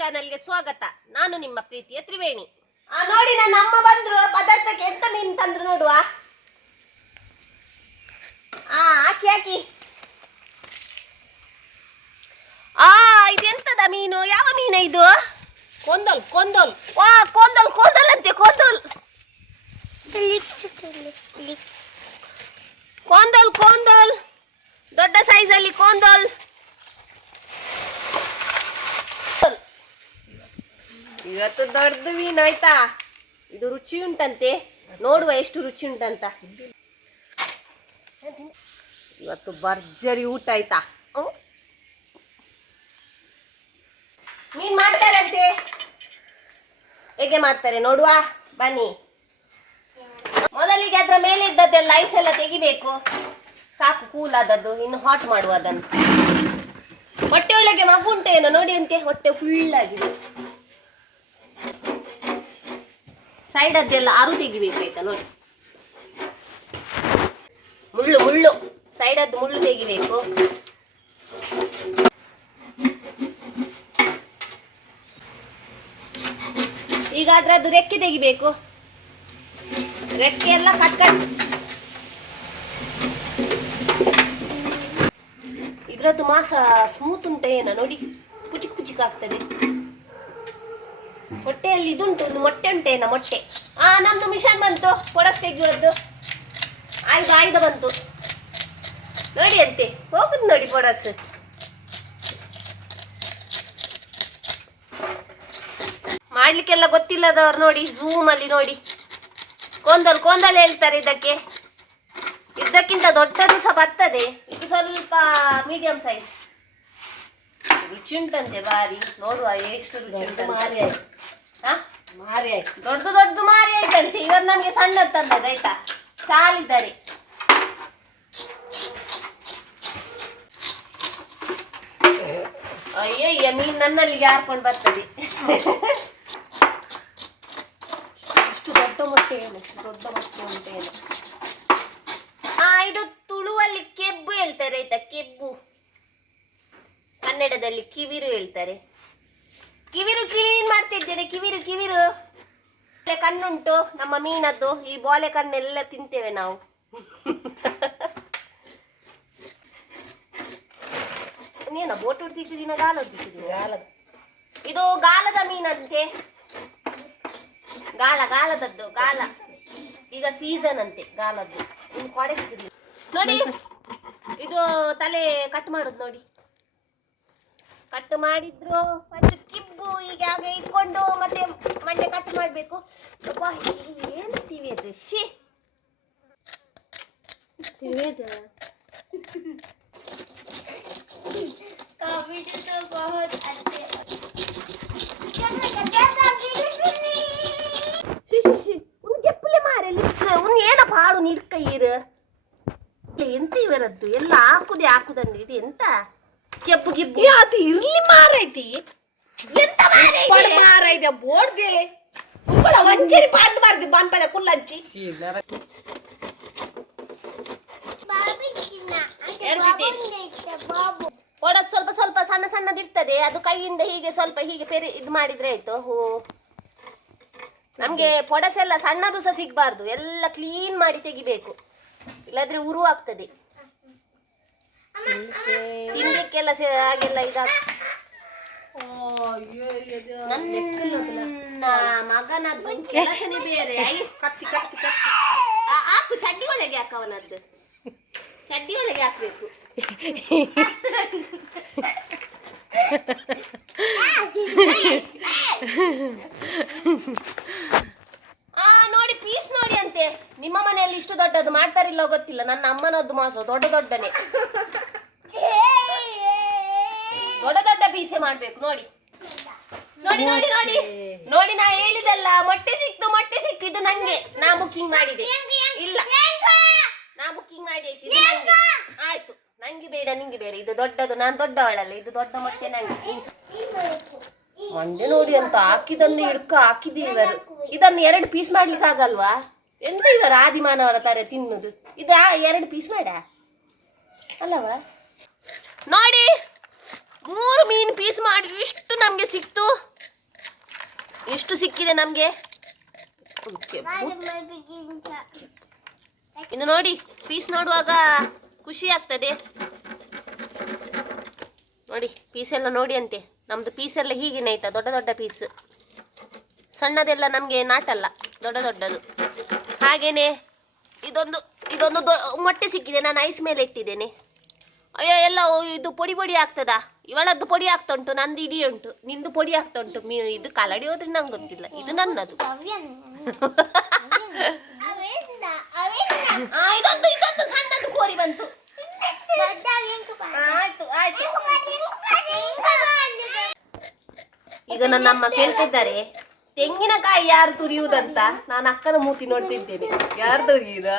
ಚಾನೆಲ್ಗೆ ಸ್ವಾಗತ. ನಾನು ನಿಮ್ಮ ಪ್ರೀತಿಯ ತ್ರಿವೇಣಿ. ಆ ನೋಡಿ ನನ್ನ ಅಮ್ಮ ಬಂದ್ರು ಪದಾರ್ಥಕ್ಕೆ ಎಂತ ಮೀನು ತಂದ್ರು ನೋಡುವ? ಆ ಹಾಕಿ ಹಾಕಿ. ಆ ಇದೆಂತದ ಮೀನು? ಯಾವ ಮೀನ ಇದು? ಕೊಂದಲ್ ಕೊಂದಲ್. ವಾ ಕೊಂದಲ್ ಕೊಂದಲ್ ಅಂತೆ ಕೊಂದಲ್. ಕೊಂದಲ್ ಕೊಂದಲ್. ದೊಡ್ಡ ಸೈಜ್ ಅಲ್ಲಿ ಕೊಂದಲ್. ಇವತ್ತು ದೊಡ್ಡದು ಮೀನು, ಆಯ್ತಾ? ಇದು ರುಚಿ ಉಂಟಂತೆ. ನೋಡುವ ಎಷ್ಟು ರುಚಿ ಉಂಟಂತ. ಇವತ್ತು ಭರ್ಜರಿ ಊಟ, ಆಯ್ತಾ? ಮೀನ್ ಮಾಡ್ತಾರಂತೆ? ಹೇಗೆ ಮಾಡ್ತಾರೆ? ನೋಡುವ. ಬನ್ನಿ. ಮೊದಲಿಗೆ ಅದರ ಮೇಲೆ ಇದ್ದದ್ದೆಲ್ಲ ಐಸ್ ಎಲ್ಲ ತೆಗಿಬೇಕು. ಸಾಕು ಕೂಲ್ ಆದದ್ದು. ಇನ್ನು ಹಾಟ್ ಮಾಡುವ ಅದನ್ನು. ಹೊಟ್ಟೆ ಒಳಗೆ ಮಗು ಉಂಟೇನೋ ನೋಡಿ ಅಂತೆ. ಹೊಟ್ಟೆ ಫುಲ್ ಆಗಿದೆ. ಸೈಡ್ ಅದೆಲ್ಲ ಆರು ತೆಗಿಬೇಕಾಯ್ತಾ ನೋಡಿ. ಮುಳ್ಳು ಮುಳ್ಳು. ಸೈಡ್ ಅದ್ದು ಮುಳ್ಳು ತೆಗಿಬೇಕು. ಈಗ ಅದ್ರದ್ದು ರೆಕ್ಕೆ ತೆಗಿಬೇಕು. ರೆಕ್ಕೆ ಎಲ್ಲ ಕಟ್ ಕಟ್ ಇದ್ರದ್ದು ಮಾಸ ಸ್ಮೂತ್ ಉಂಟ ಏನ ನೋಡಿ. ಪುಚಿಕ್ ಪುಚಿಕ್ ಆಗ್ತದೆ. ಹೊಟ್ಟೆಯಲ್ಲಿ ಇದುಂಟು, ಒಂದು ಮೊಟ್ಟೆ ಉಂಟೇನ ಮೊಟ್ಟೆ. ಆ, ನಮ್ದು ಮಿಷನ್ ಬಂತು ಪೊಡಸ್ ತೆಗೆಯುವದ್ದು ಆಯ್ದು ಆಯ್ದ ಬಂತು. ನೋಡಿ ಅಂತೆ, ಹೋಗುದು ನೋಡಿ ಪೊಡಸ್ ಮಾಡ್ಲಿಕ್ಕೆಲ್ಲ ಗೊತ್ತಿಲ್ಲದವ್ರು ನೋಡಿ ಝೂಮ್ ಅಲ್ಲಿ ನೋಡಿ. ಕೋಂದಲ್ ಕೋಂದಲ್ ಹೇಳ್ತಾರೆ ಇದಕ್ಕೆ. ಇದಕ್ಕಿಂತ ದೊಡ್ಡದು ಸಹ ಬರ್ತದೆ, ಇದು ಸ್ವಲ್ಪ ಮೀಡಿಯಂ ಸೈಜ್ ರುಚಿ ಉಂಟಂತೆ ಬಾರಿ ನೋಡುವ ಎಷ್ಟು ರುಚಿ ಉಂಟು ಹಾ? ಮಾರಿ ಆಯ್ತು. ದೊಡ್ಡ ದೊಡ್ಡ ಮಾರಿ ಆಯ್ತಂತೆ. ಇವರು ನಮ್ಗೆ ಸಣ್ಣದ್ ತಂದದ್ದು ಆಯ್ತಾ? ಸಾಲಿದ್ದಾರೆ. ಅಯ್ಯಯ್ಯ ಮೀನ್ ನನ್ನಲ್ಲಿಗೆ ಹಾರ್ಕೊಂಡು ಬರ್ತದೆ. ಇಷ್ಟು ದೊಡ್ಡ ಮೊಟ್ಟೆ ಏನು? ಇಷ್ಟು ದೊಡ್ಡ ಮೊಟ್ಟೆ ಉಂಟೇನು ಇದು ತುಳುವಲ್ಲಿ ಕೆಬ್ಬು ಹೇಳ್ತಾರೆ ಆಯ್ತಾ? ಕೆಬ್ಬು. ಕಿವಿರು ಹೇಳ್ತಾರೆ. ಕಿವಿರು ಕ್ಲೀನ್ ಮಾಡ್ತಿದ್ದೇನೆ ಕಿವಿರು ಕಿವಿರು. ಕಣ್ಣುಂಟು ನಮ್ಮ ಮೀನದ್ದು ಈ ಬೋಲೆ ಕಣ್ಣೆಲ್ಲ ತಿಂತೇವೆ ನಾವು. ನೀನ ಬೋಟ್ ಹೊಡ್ತಿದ್ದೀನ ಗಾಲ ಹೊಡ್ತಿದ್ದೀನ ಗಾಲದ. ಇದು ಗಾಲದ ಮೀನಂತೆ. ಗಾಲ ಗಾಲದದ್ದು ಗಾಲ. ಈಗ ಸೀಸನ್ ಅಂತೆ ಗಾಲದ್ದು. ಇನ್ನು ಕೊಡೆ ನೋಡಿ ಇದು ತಲೆ ಕಟ್ ಮಾಡುದು ನೋಡಿ. ಕಟ್ ಮಾಡಿದ್ರು. ಮತ್ತೆ ಸ್ಕಿಬ್ಬು ಈಗ ಹಾಗೆ ಇಟ್ಕೊಂಡು ಮತ್ತೆ ಮೊನ್ನೆ ಕಟ್ ಮಾಡಬೇಕು. ಏನು ತಿವಿಯದು? ಶಿ ತಿವಿಯದು? ಕಾಮಿಡಿ ತೋ ಬಹುತ್ ಅತ್ತೆ ಏನಪ್ಪ ಹಾಳು ನೀಡ್ಕ ಇರು ಎಂತ ಇವರದ್ದು? ಎಲ್ಲ ಹಾಕುದೇ ಹಾಕುದಂದ್ರೆ ಇದು ಎಂತ? ಕೆಬ್ಬು ಗಿಬ್ಬು ಅದು ಇರ್ಲಿ ಮಾರೈತಿ ಎಂತ ಮಾರೈತಿ? ಮಾರೈತೆ ಬೋರ್ಡ್ಗೆ ಸುಗಳ ಒಂಜೇರಿ ಪಾಟ್ ಮಾರ್ದಿ ಬಾನ್ಪದ ಕುಲ್ಲಂಚಿ. ಕೊಡೋದು ಸ್ವಲ್ಪ ಸ್ವಲ್ಪ ಸಣ್ಣ ಸಣ್ಣದಿರ್ತದೆ ಅದು ಕೈಯಿಂದ ಹೀಗೆ ಸ್ವಲ್ಪ ಹೀಗೆ ಪೆರಿ ಇದು ಮಾಡಿದ್ರೆ ಆಯ್ತು. ಹೋ. ನಮ್ಗೆ ಪೊಡಸೆಲ್ಲ ಸಣ್ಣದು ಸಹ ಸಿಗ್ಬಾರ್ದು. ಎಲ್ಲ ಕ್ಲೀನ್ ಮಾಡಿ ತೆಗಿಬೇಕು. ಇಲ್ಲಾದ್ರೆ ಉರು ಆಗ್ತದೆ ತಿನ್ಲಿಕ್ಕೆಲ್ಲ ಸೇ ಹಾಗೆಲ್ಲ ಇದಾಗ ನನ್ನ ಮಗನದ್ದು ಕೆಲಸನೇ ಬೇರೆ. ಕತ್ತಿ ಕತ್ತಿ ಕತ್ತಿ. ಹಾಕು ಚಡ್ಡಿ ಒಳಗೆ ಹಾಕವನದ್ದು ಚಡ್ಡಿ ಒಳಗೆ ಹಾಕ್ಬೇಕು. ಆ ನೋಡಿ ಪೀಸ್ ನೋಡಿ ಅಂತೆ. ನಿಮ್ಮ ಮನೆಯಲ್ಲಿ ಇಷ್ಟು ದೊಡ್ಡದು ಮಾಡ್ತಾರಿಲ್ಲ ಗೊತ್ತಿಲ್ಲ. ನನ್ನ ಅಮ್ಮನದ್ದು ಮಾತ್ರ ದೊಡ್ಡ ದೊಡ್ಡನೆ ದೊಡ್ಡ ದೊಡ್ಡ ಪೀಸೆ ಮಾಡ್ಬೇಕು ನೋಡಿ ನೋಡಿ ನೋಡಿ ನೋಡಿ ನೋಡಿ ನಾ ಹೇಳಿದಲ್ಲ ಮೊಟ್ಟೆ ಸಿಕ್ತು ಮೊಟ್ಟೆ ಸಿಕ್ಕಿದ್ದು ನಂಗೆ. ನಾ ಬುಕ್ಕಿಂಗ್ ಮಾಡಿದೆ. ಇಲ್ಲ. ನಾ ಬುಕ್ಕಿಂಗ್ ಮಾಡಿ ಆಯ್ತು ಆಯ್ತು. ನಂಗೆ ಬೇಡ ನಿಂಗೆ ಬೇಡ. ಇದು ದೊಡ್ಡದು. ನಾನು ದೊಡ್ಡವಳಲ್ಲ. ಇದು ದೊಡ್ಡ ಮೊಟ್ಟೆ ನಂಗೆ. ಮಂಡೆ ನೋಡಿ ಅಂತ ಹಾಕಿದನ್ನು ಇಡ್ಕ ಹಾಕಿದ್ದೀವರು ಇದನ್ನು ಎರಡು ಪೀಸ್ ಮಾಡ್ಲಿಕ್ಕೆ ಆಗಲ್ವಾ? ಎಂತ ಇವರು ಆದಿಮಾನವರ ತರ ತಿನ್ನುದು? ಇದು ಎರಡು ಪೀಸ್ ಮಾಡ. ಅಲ್ಲವಾ? ನೋಡಿ. ಮೂರು ಮೀನು ಪೀಸ್ ಮಾಡಿ. ಇಷ್ಟು ನಮ್ಗೆ ಸಿಕ್ತು. ಎಷ್ಟು ಸಿಕ್ಕಿದೆ ನಮ್ಗೆ? ಇದು ನೋಡಿ ಪೀಸ್ ನೋಡುವಾಗ ಖುಷಿ ಆಗ್ತದೆ. ನೋಡಿ ಪೀಸ್ ಎಲ್ಲ ನೋಡಿ ಅಂತೆ ನಮ್ದು ಪೀಸ್ ಎಲ್ಲ ಹೀಗೆ ಆಯ್ತಾ ದೊಡ್ಡ ದೊಡ್ಡ ಪೀಸ್. ಸಣ್ಣದೆಲ್ಲ ನಮಗೆ ನಾಟಲ್ಲ ದೊಡ್ಡ ದೊಡ್ಡದು. ಹಾಗೇನೆ ಇದೊಂದು ಇದೊಂದು ಮೊಟ್ಟೆ ಸಿಕ್ಕಿದೆ ನಾನು ಐಸ್ ಮೇಲೆ ಇಟ್ಟಿದ್ದೇನೆ. ಅಯ್ಯೋ ಎಲ್ಲ ಇದು ಪೊಡಿ ಪೊಡಿ ಆಗ್ತದಾ? ಇವಳದ್ದು ಪೊಡಿ ಆಗ್ತಾ ಉಂಟು ನಂದು ಇಡೀ ಉಂಟು. ನಿಂದು ಪೊಡಿ ಆಗ್ತಾ ಉಂಟು ಮೀ ಇದು ಕಲಡಿ ಹೋದ್ರೆ ನಂಗೆ ಗೊತ್ತಿಲ್ಲ. ಇದು ನನ್ನದು. ಇದೊಂದು ಇದೊಂದು ಸಣ್ಣದು ಕೋರಿ ಬಂತು. ಆಯ್ತು ಆಯ್ತು. ಅಮ್ಮ ಕೇಳ್ತಿದ್ದಾರೆ ತೆಂಗಿನಕಾಯಿ ಯಾರು ತುರಿಯುವುದಂತ? ನಾನು ಅಕ್ಕನ ಮೂತಿ ನೋಡ್ತಿದ್ದೇನೆ. ಯಾರು ತುರಿಯುದ?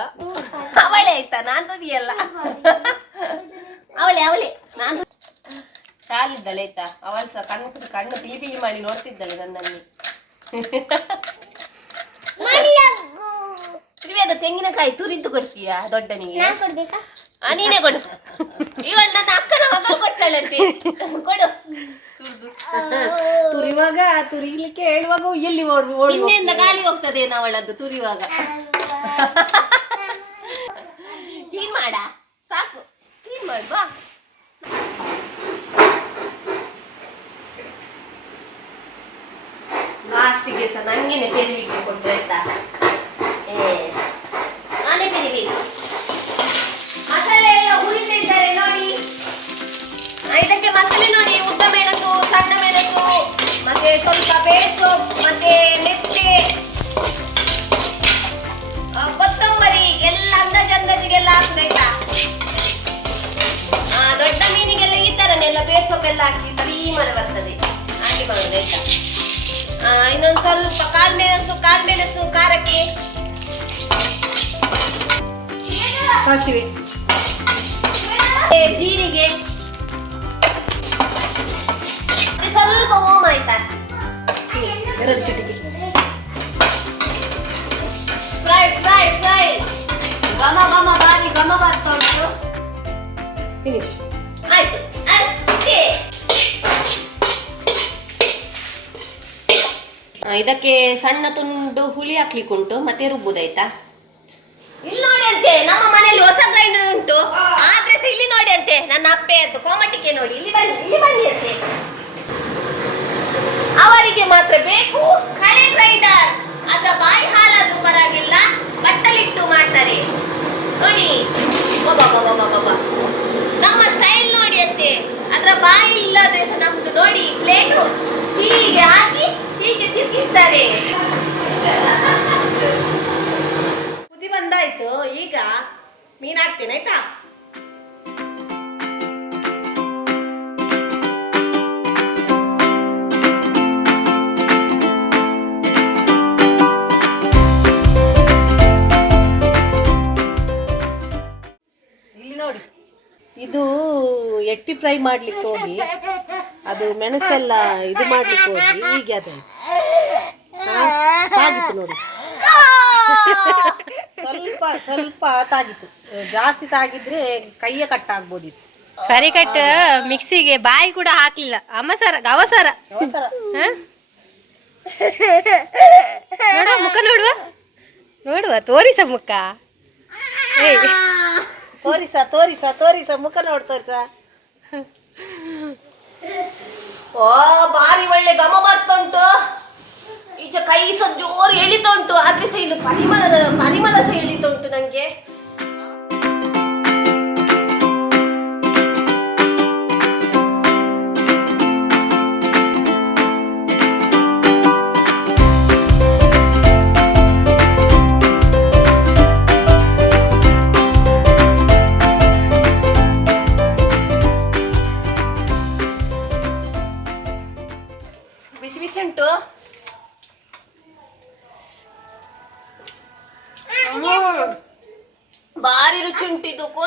ಅವಳೆ ಆಯ್ತಾ? ನಾನ್ ತುರಿಯಲ್ಲ. ಅವಳೆ ಅವಳೆ. ನಾನು ಶಾಲಿದ್ದಳೆ ಆಯ್ತಾ? ಅವಳು ಸಹ ಕಣ್ಣು ಕಣ್ಣು ಪಿಲಿ ಪಿಲಿ ಮಾಡಿ ನೋಡ್ತಿದ್ದಾಳೆ ನನ್ನಲ್ಲಿ. ತ್ರಿವೇದ ತೆಂಗಿನಕಾಯಿ ತುರಿದು ಕೊಡ್ತೀಯಾ ದೊಡ್ಡನಿಗೆ? ಕೊಡ್ಬೇಕಾ? ನೀನೇ ಕೊಡು. ಇವಳು ನನ್ನ ಅಕ್ಕನ ಮಗ ಕೊಡ್ತಾಳಂತೆ. ಕೊಡು. ತುರ್ದು. ತುರಿವಾಗ ತುರಿಲಿಕ್ಕೆ ಹೇಳುವಾಗ ಎಲ್ಲಿ ಹಿಂದೆಯಿಂದ ಗಾಳಿ ಹೋಗ್ತದೆ ಅವಳದ್ದು ತುರಿವಾಗ. ಕ್ಲೀನ್ ಮಾಡ. ಸಾಕು. ಕ್ಲೀನ್ ಮಾಡುವಾ ಲಾಸ್ಟಿಗೆ ಸಹ ನಂಗೇನೆ ಪೆರಿಲಿಕ್ಕೆ ಕೊಟ್ರೆ ಆಯ್ತಾ? ಏ, ನಾನೇ ಪೆರಿಬೇಕು ಮಸಾಲೆ ಎಲ್ಲ ಹುರಿತಿದ್ದಾರೆ ನೋಡಿ. ಇದಕ್ಕೆ ಮಸಾಲೆ ನೋಡಿ, ಉದ್ದ ಮೆಣಸು, ಸಣ್ಣ ಮೆಣಸು, ಮತ್ತೆ ಸ್ವಲ್ಪ ಬೇಸು, ಮತ್ತೆ ಮೆಂತೆ ಕೊತ್ತಂಬರಿ, ಎಲ್ಲ ಅಂದಾಜು ಅಂದಾಜಿಗೆಲ್ಲ ಹಾಕ್ಬೇಕಾ? ದೊಡ್ಡ ಮೀನಿಗೆಲ್ಲ ಈ ತರನೆಲ್ಲ ಬೇರ್ ಸೊಪ್ಪೆಲ್ಲ ಹಾಕಿ, ಬರೀ ಬರ್ತದೆ. ಹಾಕಿ ಮಾಡೋದು ಆಯ್ತಾ? ಇನ್ನೊಂದು ಸ್ವಲ್ಪ ಕಾಳ್ಮೆಣಸು ಕಾಳ್ಮೆಣಸು ಖಾರಕ್ಕೆ. ಏ ಜೀರಿಗೆ. ಸ್ವಲ್ಪ ಹೋಮ ಆಯ್ತಾ? ಎರಡು ಚಿಟಿಕೆ. ಫ್ರೈ ಫ್ರೈ ಫ್ರೈ ಘಮ ಘಮ ಬಾರಿ ಘಮ ಬರ್ತಾ ಉಂಟು. ಫಿನಿಶ್ ಇದಕ್ಕೆ ಸಣ್ಣ ತುಂಡು ಹುಳಿ ಹಾಕ್ಲಿಕ್ಕೆ ಉಂಟು ಮತ್ತೆ ರುಬ್ಬುದಾಯ್ತಾ? ಇಲ್ಲಿ ನೋಡಿ ಅಂತೆ ನಮ್ಮ ಮನೆಯಲ್ಲಿ ಹೊಸ ಗ್ರೈಂಡರ್ ಉಂಟು. ಆದ್ರೆ ಸಹ ಇಲ್ಲಿ ನೋಡಿ ಅಂತೆ ನನ್ನ ಅಪ್ಪೆ ಅಂತ ಕೋಮಟಿಗೆ ನೋಡಿ. ಇಲ್ಲಿ ಬನ್ನಿ ಇಲ್ಲಿ ಬನ್ನಿ ಅಂತೆ. ಅವರಿಗೆ ಮಾತ್ರ ಬೇಕು ಹಳೆ ಗ್ರೈಂಡರ್ ಅದರ ಬಾಯಿ ಹಾಲಾದ್ರೂ ಪರವಾಗಿಲ್ಲ ಬಟ್ಟಲಿಟ್ಟು ಮಾಡ್ತಾರೆ. ನೋಡಿ. ನಮ್ಮ ಸ್ಟೈಲ್ ನೋಡಿ ಅಂತೆ. ಅದರ ಬಾಯಿ ಇಲ್ಲದ್ರೆ ಸಹ ನಮ್ದು ನೋಡಿ ಪ್ಲೇಟು ಹೀಗೆ ಹಾಕಿ ಹೀಗೆ ತಿರುಗಿಸ್ತಾರೆ. ಕುದಿ ಬಂದಾಯ್ತು. ಈಗ ಮೀನ್ ಹಾಕ್ತೇನೆ ಆಯ್ತಾ ಇದು ಎಟ್ಟಿ ಫ್ರೈ ಮಾಡ್ಲಿಕ್ಕೆ ಹೋಗಿ. ಅದು ಮೆಣಸೆಲ್ಲ ಇದು ಮಾಡ್ಲಿಕ್ಕೆ ಹೋಗಿ ಹೀಗೆ ಅದಾಯ್ತು. ತಾಗಿತ್ತು ನೋಡಿ. ಸ್ವಲ್ಪ ಸ್ವಲ್ಪ ತಾಗಿತ್ತು. ಜಾಸ್ತಿ ತಾಗಿದ್ರೆ ಕೈಯ ಕಟ್ ಆಗ್ಬೋದಿತ್ತು. ಸರಿ ಕಟ್ ಮಿಕ್ಸಿಗೆ ಬಾಯಿ ಕೂಡ ಹಾಕ್ಲಿಲ್ಲ. ಅಮಸರ ಅವಸರ ಅವಸರ? ನೋಡುವ ಮುಖ ನೋಡುವ? ನೋಡುವ ತೋರಿಸ ಮುಖ. ತೋರಿಸ ತೋರಿಸ ತೋರಿಸ ಮುಖ ನೋಡು ತೋರಿಸ. ಓ ಬಾರಿ ಒಳ್ಳೆ ಘಮ ಬರ್ತಾ ಉಂಟು ಈಚೆ ಕೈ ಸಹ ಜೋರು ಎಳಿತಾ ಆದ್ರೆ ಸಹ ಇಲ್ಲಿ ಪರಿಮಳದ ಪರಿಮಳ ಸಹ ಎಳಿತಾ ಉಂಟು ನಂಗೆ.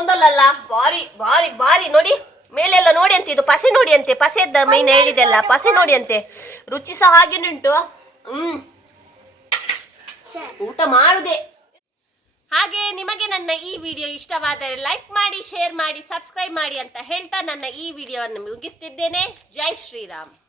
ಉಂಟು ಬಾರಿ ಬಾರಿ ಭಾರಿ ನೋಡಿ. ಮೇಲೆಲ್ಲ ನೋಡಿ ಅಂತೆ ಇದು ಪಸೆ ನೋಡಿ ಅಂತೆ ಪಸೆದ್ದ ಮೈನ ಹೇಳಿದೆಲ್ಲ ಪಸೆ ನೋಡಿ ಅಂತೆ. ರುಚಿ ಸಹ ಹಾಗೇನೆ ಉಂಟು. ಹ್ಮ್. ಊಟ ಮಾಡುದೆ. ಹಾಗೆ ನಿಮಗೆ ನನ್ನ ಈ ವಿಡಿಯೋ ಇಷ್ಟವಾದರೆ ಲೈಕ್ ಮಾಡಿ ಶೇರ್ ಮಾಡಿ ಸಬ್ಸ್ಕ್ರೈಬ್ ಮಾಡಿ ಅಂತ ಹೇಳ್ತಾ ನನ್ನ ಈ ವಿಡಿಯೋವನ್ನು ಮುಗಿಸ್ತಿದ್ದೇನೆ. ಜೈ ಶ್ರೀರಾಮ್.